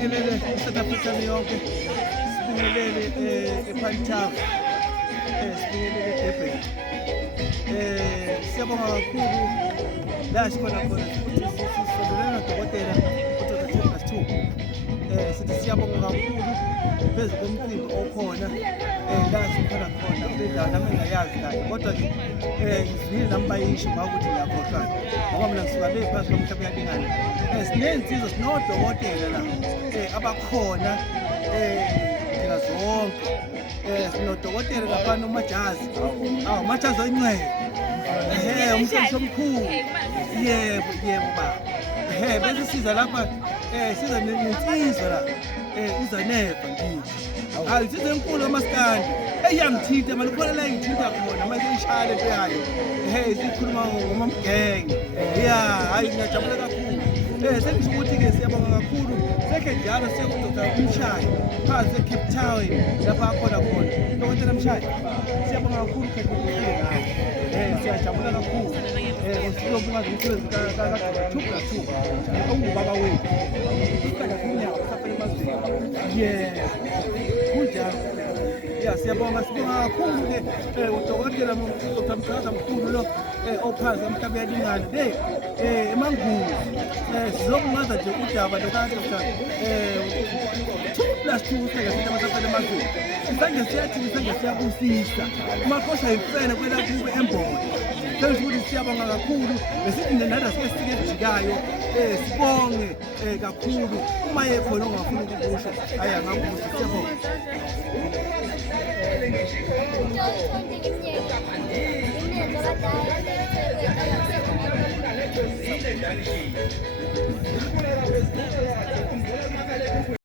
sibingelele iSouth Africa yonke, sibingelele ePantav, sibingelele eDurban. Siyabonga kakhulu la sikhona khona futhi sisondelene nodokotela u-2+2. Sithi siyabonga kakhulu phezu komcimbi okhona la sikhona khona kule ndawo nami engayazi kahle, kodwa ke ngizwile nami bayisho ukuthi ngiyakhohlwa ngoba mina ngisuka le phasi komhlaba uyalingana. Siney'nsizwa sinodokotela la abakhona ndlela zonke. Sinodokotela laphana uMajazi, uMajazi oyincele, umsebenzi omkhulu. Yebo baba. Bese siza lapha siza nensizwa la uZaneva ngini. Hayi size enkulu kaMaskandi eyangithinta manje khona la ngithinta khona manje ishaya lento yayo. Sikhuluma ngomamgenge. Hayi ngiyajabula kakhulu. Sengisho ukuthi-ke siyabonga kakhulu sekhe njalo sekuDr. Mshayi phansi eCape Town lapha akhona khona. Dokotela Mshayi, siyabonga kakhulu ukukhuphukile nawe. Siyajabula kakhulu. Siyobonga umsebenzi ka-2+2 ongubaba wethu. Uqala kunyaka usaphela emazweni. Kunjalo. Siyabonga kakhulu-ke udokotela Dr. Mthatha Mkhulu lo ophansi emhlaba uyalingana le eManguzi. Sizobungaza nje udaba lokade Dr. 2+2 usengesithi abasaphela emazweni. Isanje siyathini, isanje siyabusisa. Umakhosha yimfene kwelapha kube embona. Sengisho ukuthi siyabonga kakhulu, besithi nala sike ejikayo sibonge kakhulu. Uma yekhona ongafuna ukukusho hhayi angakusho. Siyabonga.